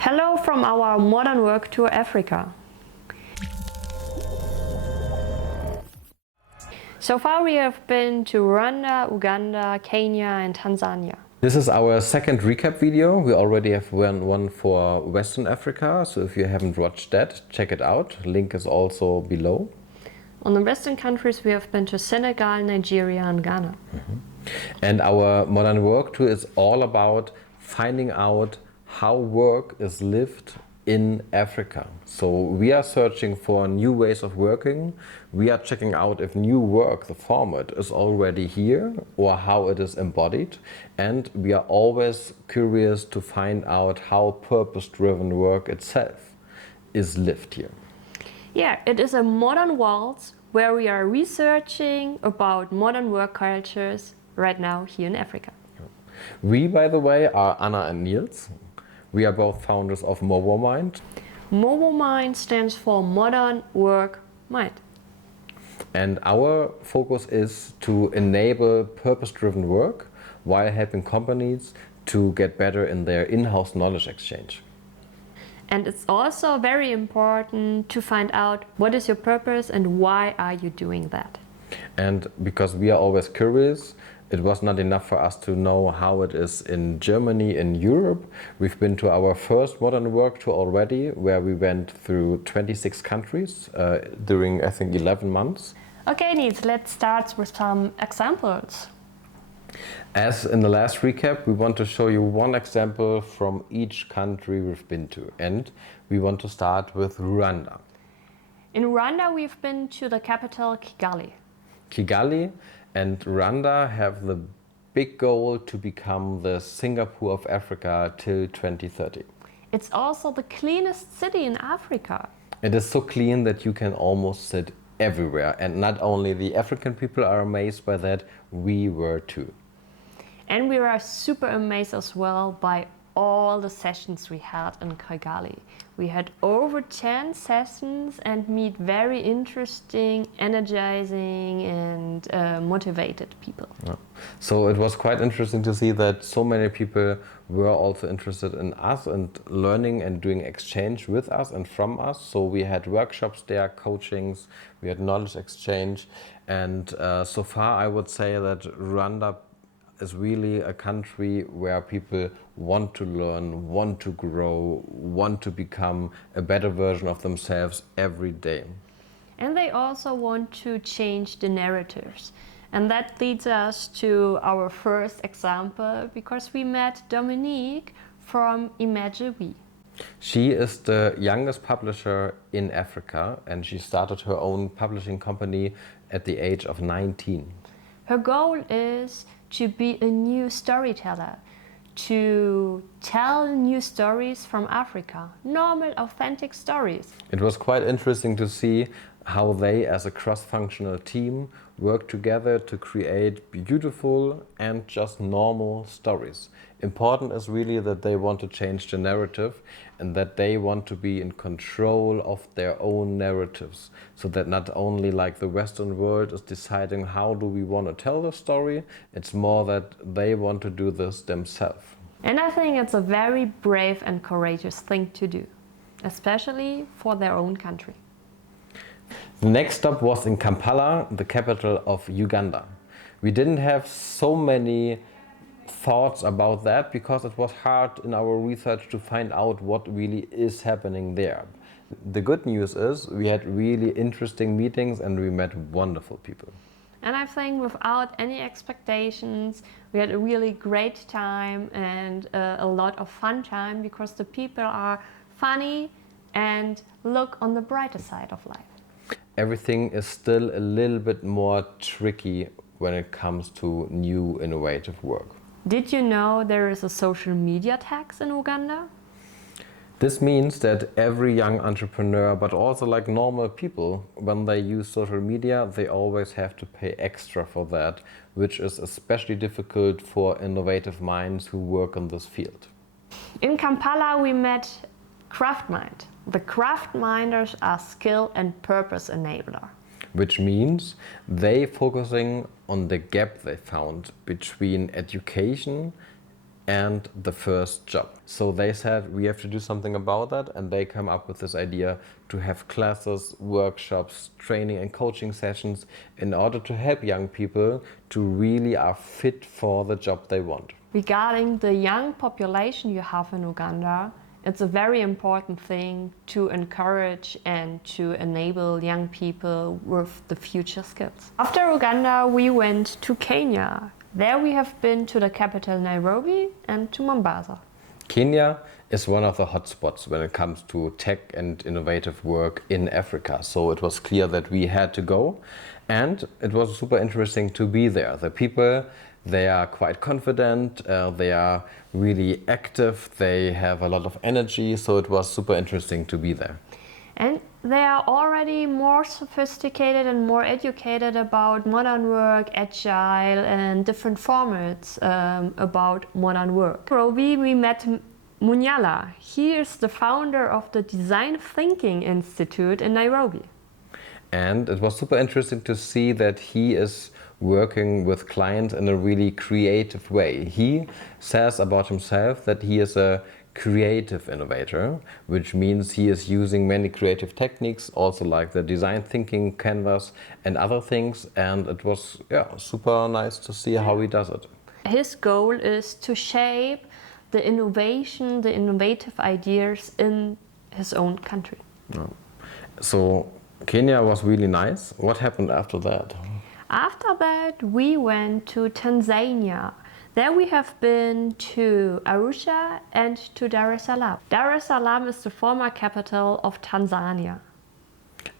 Hello from our Modern Work Tour Africa. So far we have been to Rwanda, Uganda, Kenya and Tanzania. This is our second recap video. We already have one for Western Africa, so if you haven't watched that, check it out. Link is also below. On the Western countries we have been to Senegal, Nigeria and Ghana. And our Modern Work Tour is all about finding out how work is lived in Africa. So we are searching for new ways of working. We are checking out if new work, the format, is already here or how it is embodied. And we are always curious to find out how purpose-driven work itself is lived here. Yeah, it is a modern waltz where we are researching about modern work cultures right now here in Africa. We, by the way, are Anna and Niels. We are both founders of Mowomind. Mowomind stands for Modern Work Mind. And our focus is to enable purpose-driven work while helping companies to get better in their in-house knowledge exchange. And it's also very important to find out what is your purpose and why are you doing that. And because we are always curious, it was not enough for us to know how it is in Germany, in Europe. We've been to our first Modern Work Tour already, where we went through 26 countries during, I think, 11 months. Okay, Niels, let's start with some examples. As in the last recap, we want to show you one example from each country we've been to. And we want to start with Rwanda. In Rwanda, we've been to the capital, Kigali. Kigali and Rwanda have the big goal to become the Singapore of Africa till 2030. It's also the cleanest city in Africa. It is so clean that you can almost sit everywhere. And not only the African people are amazed by that, we were too. And we were super amazed as well by all the sessions we had in Kigali. We had over 10 sessions and meet very interesting, energizing and motivated people. Yeah. So it was quite interesting to see that so many people were also interested in us and learning and doing exchange with us and from us. So we had workshops there, coachings, we had knowledge exchange. And so far I would say that Rwanda is really a country where people want to learn, want to grow, want to become a better version of themselves every day. And they also want to change the narratives. And that leads us to our first example, because we met Dominique from Imagine We. She is the youngest publisher in Africa and she started her own publishing company at the age of 19. Her goal is to be a new storyteller, to tell new stories from Africa, normal, authentic stories. It was quite interesting to see how they, as a cross-functional team, work together to create beautiful and just normal stories. Important is really that they want to change the narrative and that they want to be in control of their own narratives, so that not only like the Western world is deciding how do we want to tell the story, it's more that they want to do this themselves. And I think it's a very brave and courageous thing to do, especially for their own country. The next stop was in Kampala, the capital of Uganda. We didn't have so many thoughts about that because it was hard in our research to find out what really is happening there. The good news is we had really interesting meetings and we met wonderful people. And I think without any expectations, we had a really great time and a lot of fun time, because the people are funny and look on the brighter side of life. Everything is still a little bit more tricky when it comes to new innovative work. Did you know there is a social media tax in Uganda? This means that every young entrepreneur, but also like normal people, when they use social media, they always have to pay extra for that, which is especially difficult for innovative minds who work in this field. In Kampala we met Craftmind. The Craftminders are skill and purpose enabler. Which means they focusing on the gap they found between education and the first job. So they said we have to do something about that, and they come up with this idea to have classes, workshops, training and coaching sessions in order to help young people to really are fit for the job they want. Regarding the young population you have in Uganda, it's a very important thing to encourage and to enable young people with the future skills. After Uganda, we went to Kenya. There we have been to the capital Nairobi and to Mombasa. Kenya is one of the hotspots when it comes to tech and innovative work in Africa. So it was clear that we had to go, and it was super interesting to be there. The people, they are quite confident, they are really active, they have a lot of energy, so it was super interesting to be there. And they are already more sophisticated and more educated about modern work, agile and different formats about modern work. Nairobi, we met Munyala. He is the founder of the Design Thinking Institute in Nairobi. And it was super interesting to see that he is working with clients in a really creative way. He says about himself that he is a creative innovator, which means he is using many creative techniques, also like the design thinking canvas and other things. And it was super nice to see how he does it. His goal is to shape the innovation, the innovative ideas in his own country. So Kenya was really nice. What happened after that? After that, we went to Tanzania. There we have been to Arusha and to Dar es Salaam. Dar es Salaam is the former capital of Tanzania.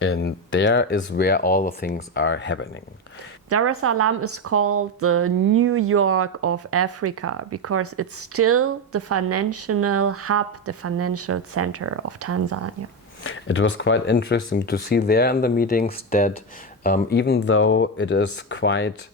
And there is where all the things are happening. Dar es Salaam is called the New York of Africa because it's still the financial hub, the financial center of Tanzania. It was quite interesting to see there in the meetings that even though it is quite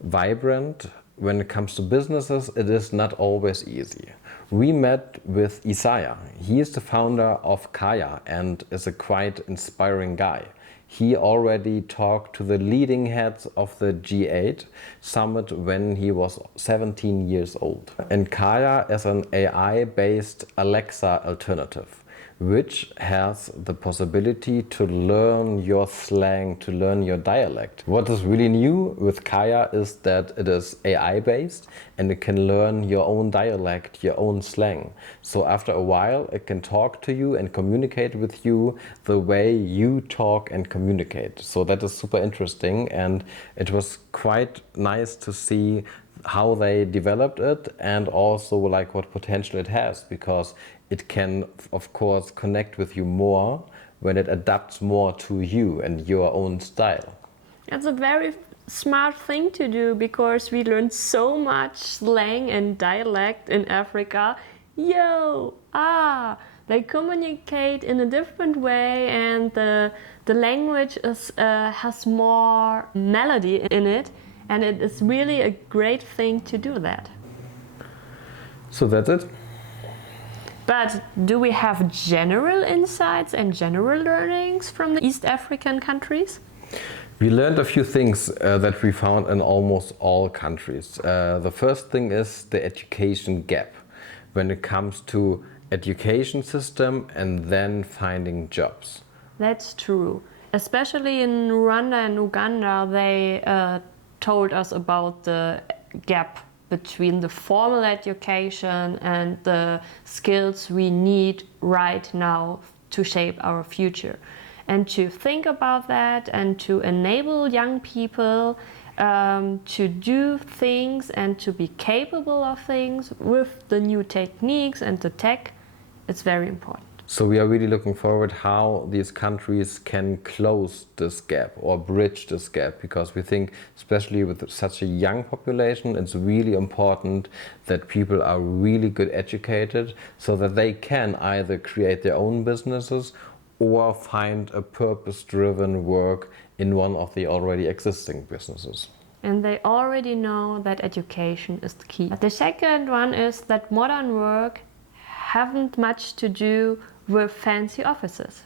vibrant, when it comes to businesses, it is not always easy. We met with Isaiah. He is the founder of Kaya and is a quite inspiring guy. He already talked to the leading heads of the G8 summit when he was 17 years old. And Kaya is an AI-based Alexa alternative, which has the possibility to learn your slang, to learn your dialect. What is really new with Kaya is that it is AI based and it can learn your own dialect, your own slang. So after a while it can talk to you and communicate with you the way you talk and communicate. So that is super interesting, and it was quite nice to see how they developed it and also like what potential it has, because it can of course connect with you more when it adapts more to you and your own style. It's a very smart thing to do because we learn so much slang and dialect in Africa. They communicate in a different way, and the language has more melody in it, and it is really a great thing to do that. So that's it. But do we have general insights and general learnings from the East African countries? We learned a few things that we found in almost all countries. The first thing is the education gap when it comes to education system and then finding jobs. That's true. Especially in Rwanda and Uganda, they told us about the gap between the formal education and the skills we need right now to shape our future. And to think about that and to enable young people to do things and to be capable of things with the new techniques and the tech, it's very important. So we are really looking forward how these countries can close this gap or bridge this gap, because we think, especially with such a young population, it's really important that people are really good educated so that they can either create their own businesses or find a purpose-driven work in one of the already existing businesses. And they already know that education is the key. The second one is that modern work haven't much to do with fancy offices.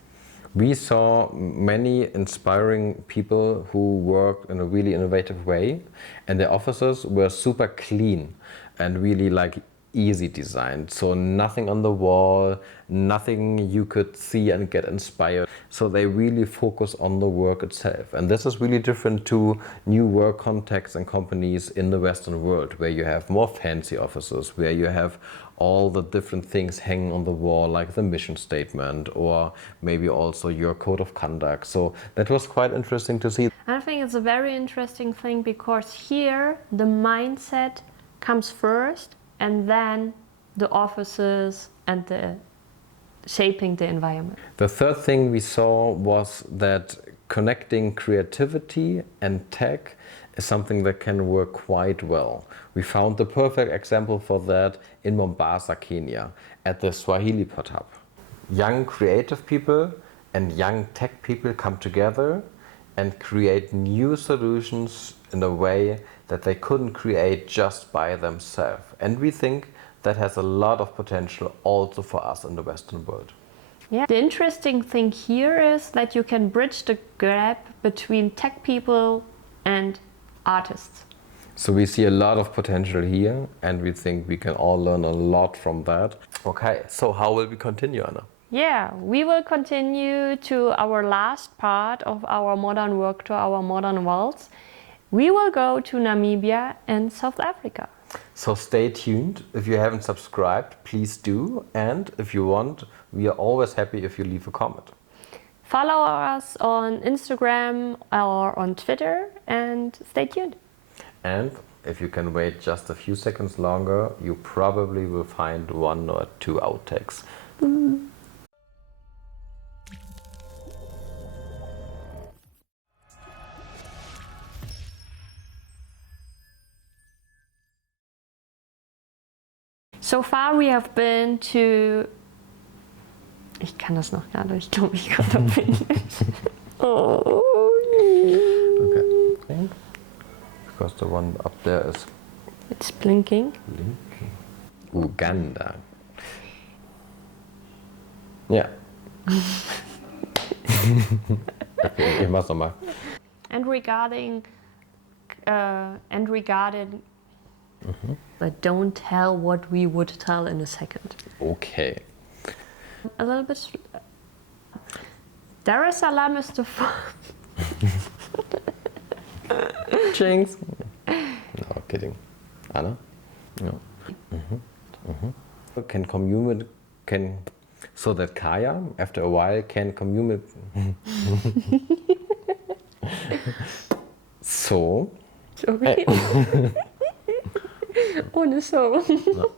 We saw many inspiring people who worked in a really innovative way, and their offices were super clean and really like easy designed. So nothing on the wall, nothing you could see and get inspired. So they really focus on the work itself. And this is really different to new work contexts and companies in the Western world, where you have more fancy offices, where you have all the different things hanging on the wall, like the mission statement or maybe also your code of conduct. So that was quite interesting to see. I think it's a very interesting thing because here the mindset comes first and then the offices and the shaping the environment. The third thing we saw was that connecting creativity and tech is something that can work quite well. We found the perfect example for that in Mombasa, Kenya, at the Swahili Pot Hub. Young creative people and young tech people come together and create new solutions in a way that they couldn't create just by themselves. And we think that has a lot of potential also for us in the Western world. Yeah. The interesting thing here is that you can bridge the gap between tech people and artists. So we see a lot of potential here and we think we can all learn a lot from that. Okay, so how will we continue, Anna? Yeah, we will continue to our last part of our modern work tour, our Modern Waltz. We will go to Namibia and South Africa. So stay tuned. If you haven't subscribed, please do. And if you want, we are always happy if you leave a comment. Follow us on Instagram or on Twitter and stay tuned. And if you can wait just a few seconds longer, you probably will find 1 or 2 outtakes. So far we have been to... Ich kann das noch gar nicht, ich glaube, ich kann das nicht. Oh. Okay. Because the one up there is It's blinking. blinking. Uganda. Ja. Okay, ich mach's nochmal. And regarding, but don't tell what we would tell in a second. Okay. A little bit. Dar es Salaam is the Jinx. No, kidding. Anna? No. So that Kaya, after a while, can communicate. So. Sorry. Ohne so. No.